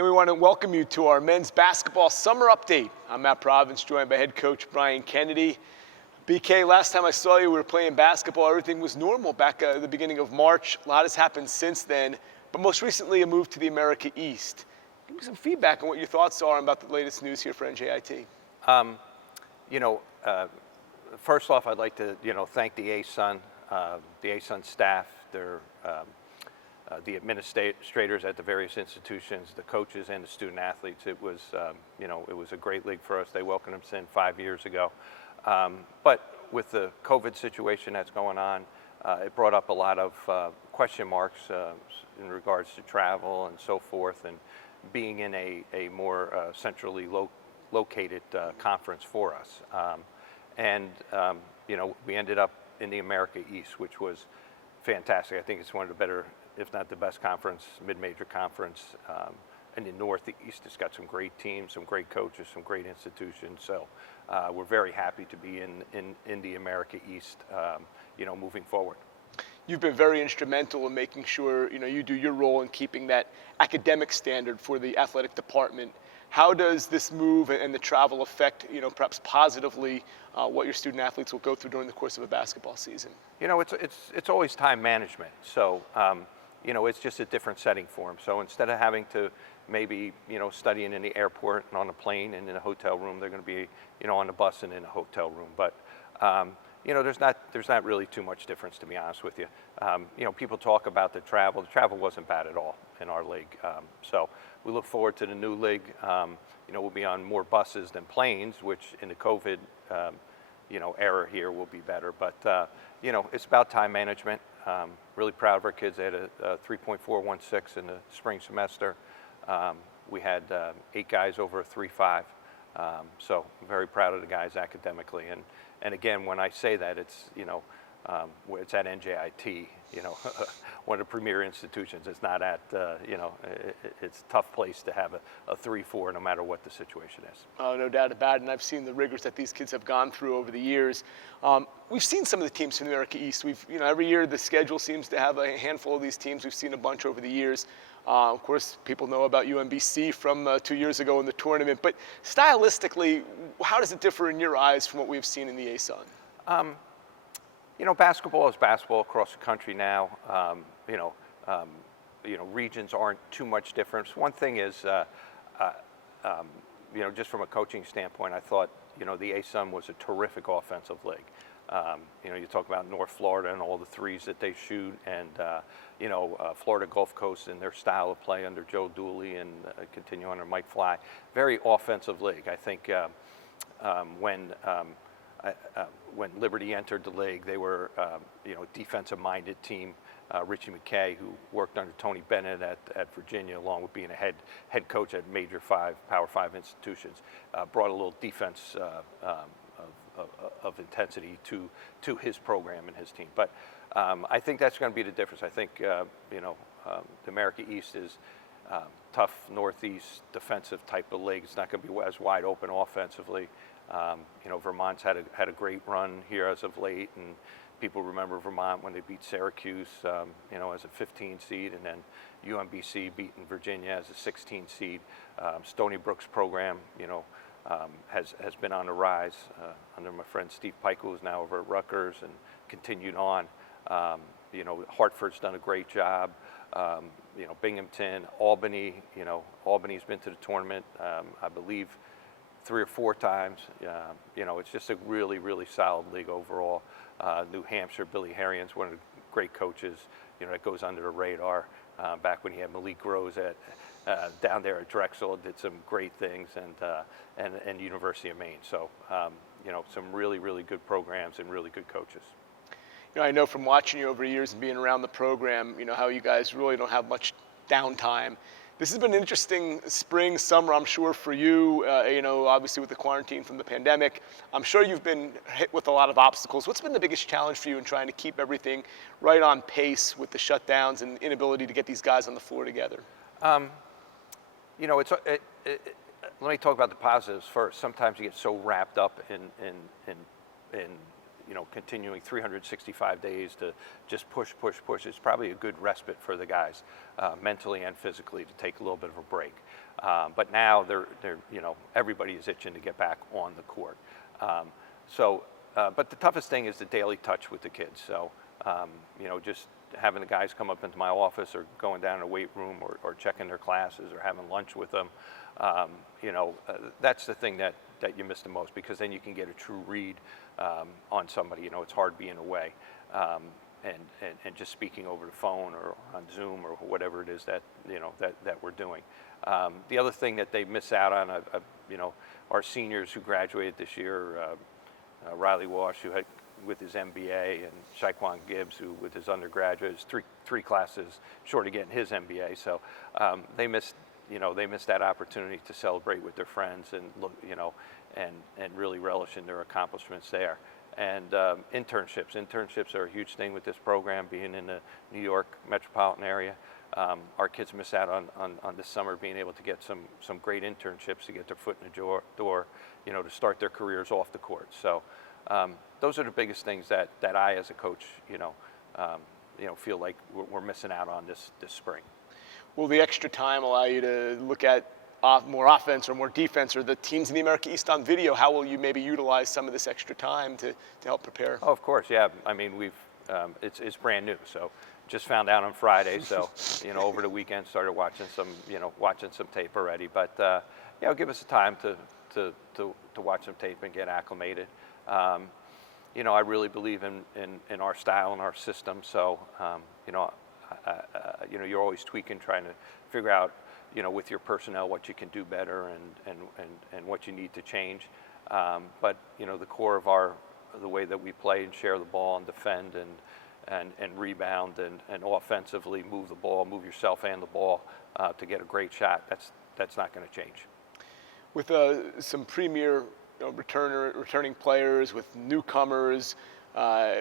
And we want to welcome you to our men's basketball summer update. I'm Matt Provence, joined by head coach Brian Kennedy. BK, last time I saw you, we were playing basketball. Everything was normal back at the beginning of March. A lot has happened since then, but most recently a move to the America East. Give me some feedback on what your thoughts are about the latest news here for NJIT. First off, I'd like to, thank the ASUN staff, the administrators at the various institutions, the coaches, and the student athletes. It was, it was a great league for us. They welcomed us in 5 years ago. But with the COVID situation that's going on, it brought up a lot of question marks in regards to travel and so forth, and being in a more centrally located conference for us. We ended up in the America East, which was fantastic. I think it's one of the better, if not the best conference, mid-major conference in the Northeast. It's got some great teams, some great coaches, some great institutions. So we're very happy to be in the America East, moving forward. You've been very instrumental in making sure, you do your role in keeping that academic standard for the athletic department. How does this move and the travel affect, perhaps positively, what your student athletes will go through during the course of a basketball season? It's always time management. So, it's just a different setting for them. So instead of having to maybe, studying in the airport and on a plane and in a hotel room, they're going to be, on the bus and in a hotel room. But, there's not really too much difference, to be honest with you. People talk about the travel. The travel wasn't bad at all in our league. So we look forward to the new league. We'll be on more buses than planes, which in the COVID, era here will be better. But, it's about time management. Really proud of our kids. They had a 3.416 in the spring semester. We had 8 guys over a 3.5. So I'm very proud of the guys academically. And again, when I say that, it's, it's at NJIT, one of the premier institutions. It's not at, it's a tough place to have a 3-4 no matter what the situation is. Oh, no doubt about it. And I've seen the rigors that these kids have gone through over the years. We've seen some of the teams from the America East. Every year the schedule seems to have a handful of these teams. We've seen a bunch over the years. Of course, people know about UMBC from 2 years ago in the tournament. But stylistically, how does it differ in your eyes from what we've seen in the ASUN? Basketball is basketball across the country now. Regions aren't too much different. One thing is, just from a coaching standpoint, I thought, the ASUN was a terrific offensive league. You talk about North Florida and all the threes that they shoot, and Florida Gulf Coast and their style of play under Joe Dooley and continue under Mike Fly. Very offensive league. I think when Liberty entered the league, they were a defensive-minded team. Richie McKay, who worked under Tony Bennett at Virginia, along with being a head coach at major Power 5 institutions, brought a little defense of intensity to his program and his team. But I think that's going to be the difference. I think the America East is tough Northeast defensive type of league. It's not going to be as wide open offensively. Vermont's had a great run here as of late, and people remember Vermont when they beat Syracuse, as a 15 seed, and then UMBC beating Virginia as a 16 seed. Stony Brook's program, has been on the rise under my friend Steve Pike, who's now over at Rutgers, and continued on. Hartford's done a great job. Binghamton, Albany, Albany's been to the tournament, I believe, 3 or 4 times. It's just a really, really solid league overall. New Hampshire, Billy Harion's one of the great coaches, that goes under the radar. Back when he had Malik Rose down there at Drexel, did some great things, and University of Maine. So, some really, really good programs and really good coaches. I know from watching you over the years and being around the program, how you guys really don't have much downtime. This has been an interesting spring, summer, I'm sure, for you, obviously with the quarantine from the pandemic. I'm sure you've been hit with a lot of obstacles. What's been the biggest challenge for you in trying to keep everything right on pace with the shutdowns and inability to get these guys on the floor together? Let me talk about the positives first. Sometimes you get so wrapped up in continuing 365 days to just push, push, push. It's probably a good respite for the guys, mentally and physically, to take a little bit of a break. But now everybody is itching to get back on the court. But the toughest thing is the daily touch with the kids. So, just having the guys come up into my office, or going down in a weight room, or checking their classes, or having lunch with them, that's the thing that you miss the most, because then you can get a true read on somebody. It's hard being away, and just speaking over the phone or on Zoom or whatever it is that we're doing. The other thing that they miss out on, our seniors who graduated this year, Riley Walsh, who had with his MBA, and Shaquan Gibbs, who with his undergraduate is three classes short of getting his MBA. So they missed that opportunity to celebrate with their friends and look, and really relish in their accomplishments there. And internships are a huge thing with this program, being in the New York metropolitan area. Our kids miss out on this summer being able to get some great internships to get their foot in the door, to start their careers off the court. So those are the biggest things that I, as a coach, feel like we're missing out on this spring. Will the extra time allow you to look at more offense or more defense, or the teams in the America East on video? How will you maybe utilize some of this extra time to help prepare? Oh, of course, yeah. I mean, it's brand new, so just found out on Friday. So over the weekend started watching some tape already. But give us the time to watch some tape and get acclimated. I really believe in our style and our system. So you're always tweaking, trying to figure out, with your personnel, what you can do better and what you need to change. But the core of the way that we play and share the ball and defend and rebound and offensively move the ball, move yourself and the ball to get a great shot, that's not going to change. With some premier returning players, with newcomers,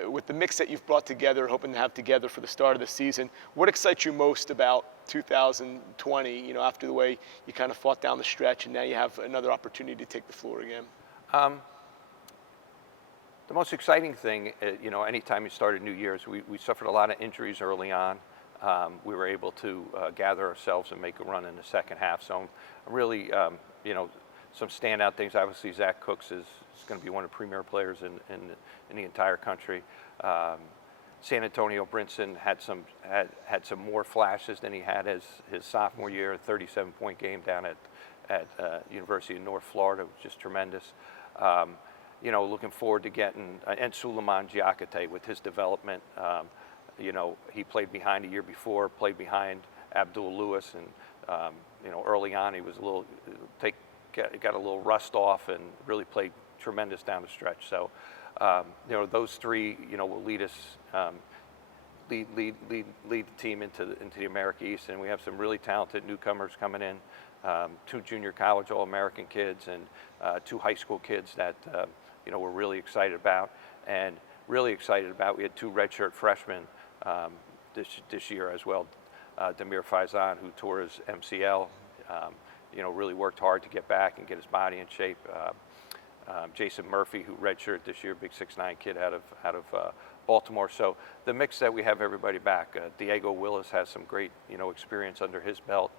with the mix that you've brought together, hoping to have together for the start of the season, what excites you most about 2020, after the way you kind of fought down the stretch and now you have another opportunity to take the floor again? The most exciting thing, anytime you start a new year, is we suffered a lot of injuries early on. We were able to gather ourselves and make a run in the second half. So I'm really, some standout things. Obviously, Zach Cooks is going to be one of the premier players in the entire country. San Antonio Brinson had some more flashes than he had his sophomore year. A 37-point game down at University of North Florida, was just tremendous. Looking forward to getting and Suleiman Giacate with his development. He played behind a year before, played behind Abdul Lewis, and early on he was got a little rust off and really played tremendous down the stretch. So those three will lead us lead the team into the America East, and we have some really talented newcomers coming in. 2 junior college All-American kids and 2 high school kids that we're really excited about, and really excited about. We had 2 redshirt freshmen this year as well. Demir Faizan, who tore his MCL, really worked hard to get back and get his body in shape. Jason Murphy, who redshirted this year, big 6'9" kid out of Baltimore. So the mix that we have everybody back. Diego Willis has some great experience under his belt.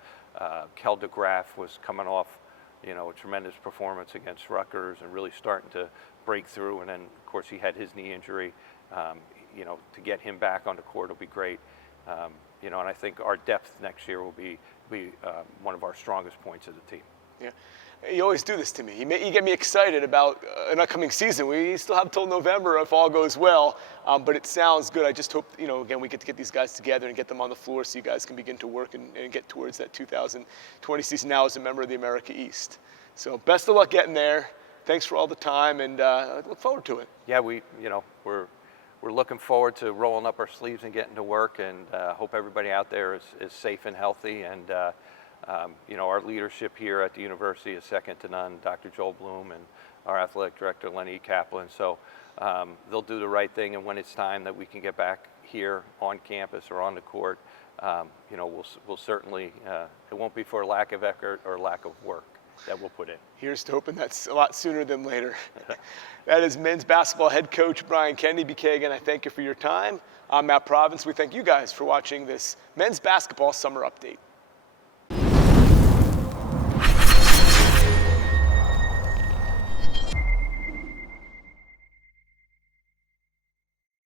Kel DeGraff was coming off a tremendous performance against Rutgers and really starting to break through. And then of course he had his knee injury. To get him back on the court will be great. And I think our depth next year will be one of our strongest points of the team. Yeah, you always do this to me. You get me excited about an upcoming season. We still have till November if all goes well, but it sounds good. I just hope, again, we get to get these guys together and get them on the floor so you guys can begin to work and get towards that 2020 season now as a member of the America East. So best of luck getting there. Thanks for all the time, and I look forward to it. Yeah, we're looking forward to rolling up our sleeves and getting to work, and hope everybody out there is safe and healthy. And our leadership here at the university is second to none. Dr. Joel Bloom and our athletic director, Lenny Kaplan. So they'll do the right thing, and when it's time that we can get back here on campus or on the court, we'll certainly, it won't be for lack of effort or lack of work. that we'll put in. Here's to hoping that's a lot sooner than later. That is men's basketball head coach Brian Kennedy. BK, again, I thank you for your time. I'm Matt Provence. We thank you guys for watching this men's basketball summer update.